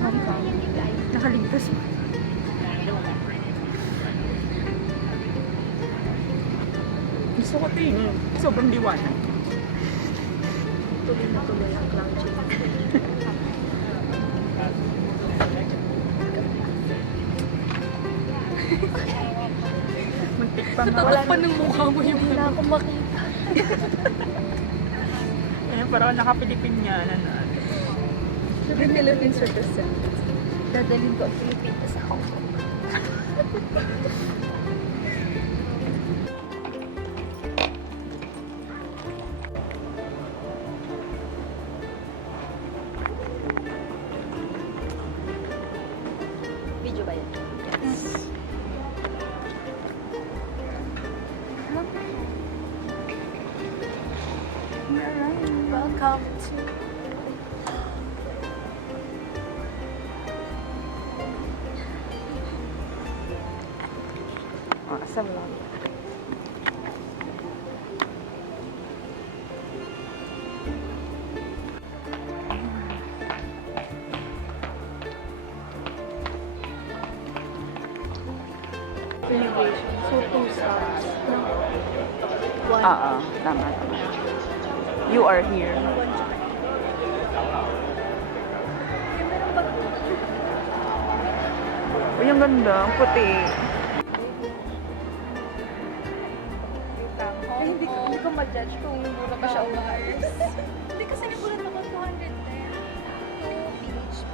Hong Kong. Nakaligtas pa. Gusto ko tingin. Sobrang liwanag. Tuloy na tuloy ang cloud chase. Muntik pa Tatak pa ng mukha mo yung wala akong makita. Ayan, parang nakapilipin niya na The Philippines represents. Dadalhin ko ang Pilipinas sa Hong Kong. Video ba yan? Yes. Welcome to asam lang. celebration. So, 2 stars. No? 1. Tama. You are here. Uy, ang ganda. Ang puti. Hindi ko ma-judge kung mura pa siya umaris. Hindi kasi nagulat ako 210. 2 PHP.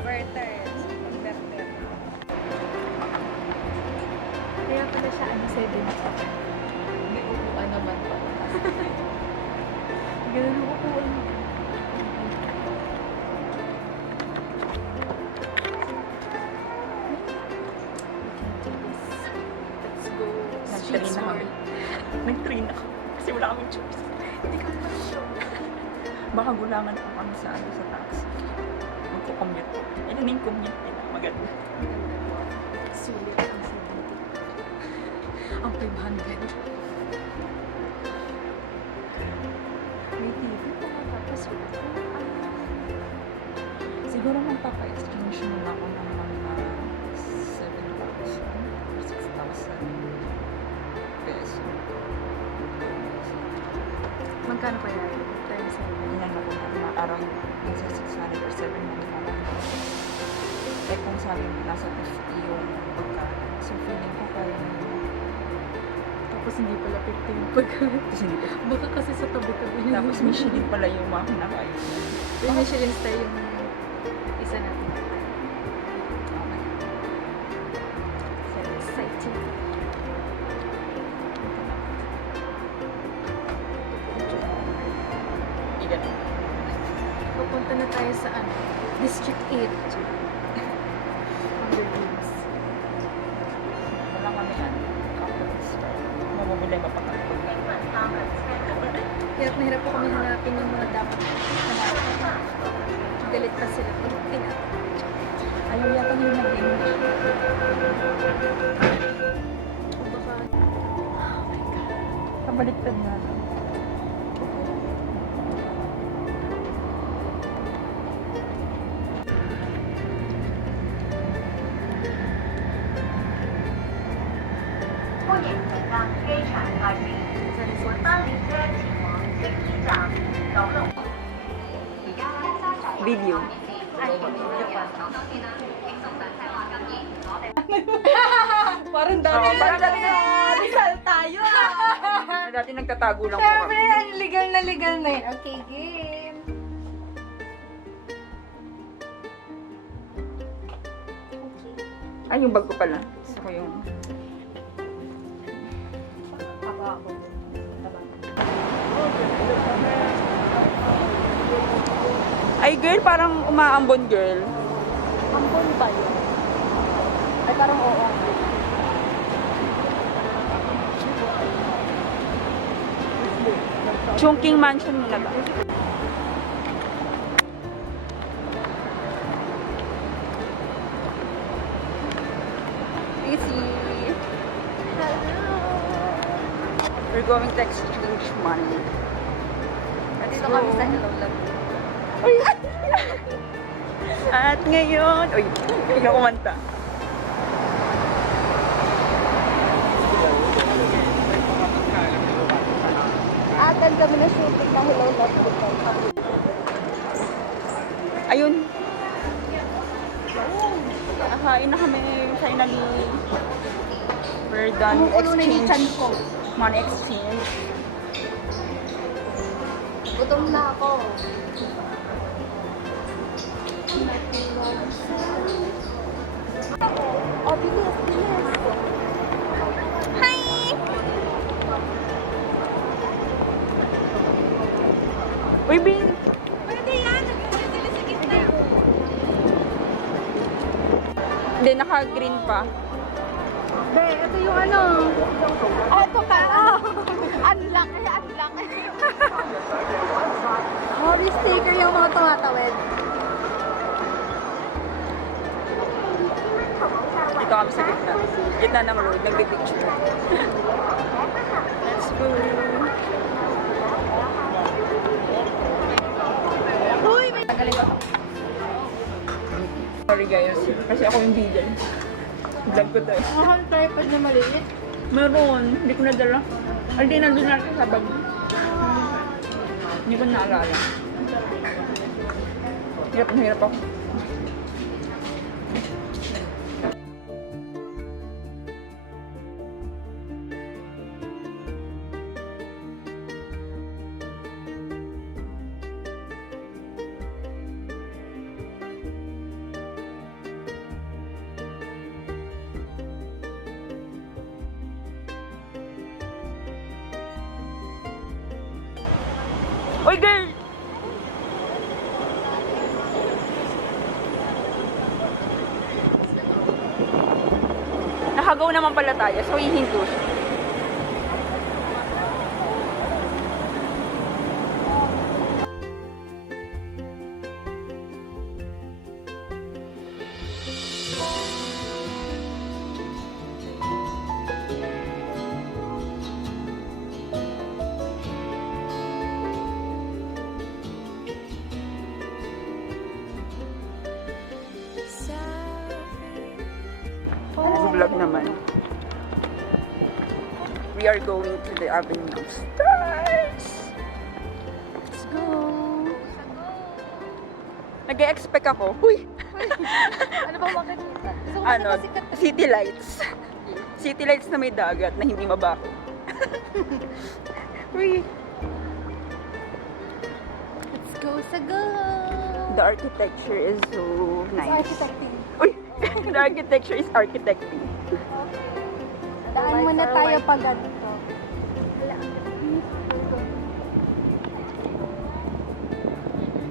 Converter. Converter. Kaya pala siya 7. Hindi upuan naman pa. Ganun ang upuan mo. Nag-train ako. Kasi wala kaming choice. Hindi ka pa sure. Baka gulangan pa kami sa taxi. Magko-commute. Ayun yung commute nila. Maganda. Sulit ang 70. Ang 500. May TV pa tapos Siguro magpapa-exchange muna ako ng mga 7,000 or 6,000 peso. magkano pa yan? Times 7. Yan ako na around nasa 600 or 700 naman. Eh kung sabi mo nasa 50 yung pagkain. So feeling ko kaya Tapos hindi pala 50 yung pagkain. Tapos hindi pa. Baka kasi sa tabi-tabi niya. Tapos Michelin pala yung mga kinakain. Yung Michelin star yung isa natin. Okay. So exciting. Igan. Pupunta na tayo sa District 8. Hunger Games. Wala kami yan. Couples. Mamumulay mapakakot. Kaya nahirap po kami hanapin yung mga dapat hanapin. Galit pa sila pag tinapin. Ayaw yata nila mag-game. O baka, oh my God. Kabaliktad na lang. Video. Parang dati Parang dati Rizal tayo Dati nagtatago lang po Siyempre, kami. ang legal na yun. Okay, game. Ay, yung bag ko pala. Gusto ko yung... Ay, girl, parang umaambon, girl. Ampon ba yun? Ay, parang oo. Chungking Mansion muna ba? Easy. We're going to exchange money. Dito kami sa Hello Love. Ay, At ngayon, uy, ikaw kumanta. Atan kami na shooting ng Hello Love Goodbye. Ayun. Nakain na kami finally. We're done exchange. Money exchange. Gutom na ako. Oh, bilis, bilis. Hi! Uy, Bin! Pwede yan. Pwede sa gitna. Hindi, naka-green pa. Be, ito yung ano. Ah, ito ka. Unlock. Unlock. Hobby sticker yung mga tumatawid. Dito kami sa gitna. Gitna ng road, nagbe-picture. Let's go! Uy, may tagaling ako. Sorry guys, kasi ako yung vegan. Vlog ko to eh. Mahal tripod na maliit. Meron, hindi ko nadala. Ay, di nandun natin sa bag. Hindi ko naalala. Hirap na hirap ako. Uy, girl! Nakagaw naman pala tayo, so hihinto siya. Vlog naman. We are going to the Avenue of Stars. Let's go. Nag-e-expect ako. Uy! Ano ba makikita? Gusto ko Ano? kasi sikat. City lights. City lights na may dagat na hindi mabaho. Uy! Let's go sa go. The architecture is so Sa nice. architecting. Uy! The architecture is architecting. Daan muna tayo pag ganito.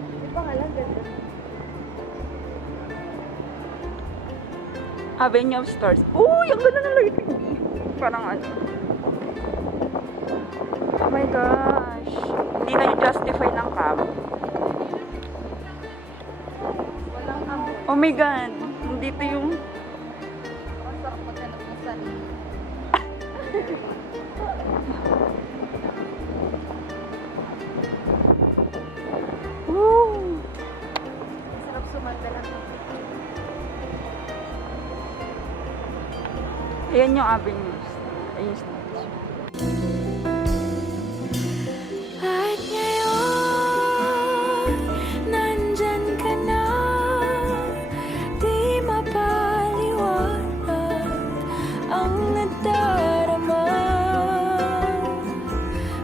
Di ba nga lang ganda? Avenue of Stars. Uy! Ang ganda ng lighting. Parang ano. Oh my gosh. Hindi na yung justify ng cab. Walang amo. Oh my God. Dito yung... Ang sarap maghanap ng sarili. Woo! Sarap sumandala ng Ayan yung avenues. Ayun yung statue. At ngayon, nandyan ka na, di mapaliwanag ang nadarama.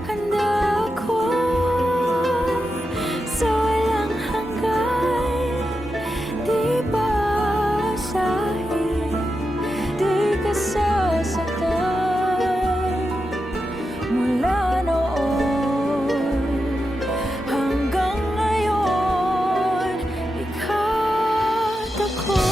Handa ako sa walang hanggan, di basahin, di ka sasaktan. Mula noon hanggang ngayon, ikaw at ako.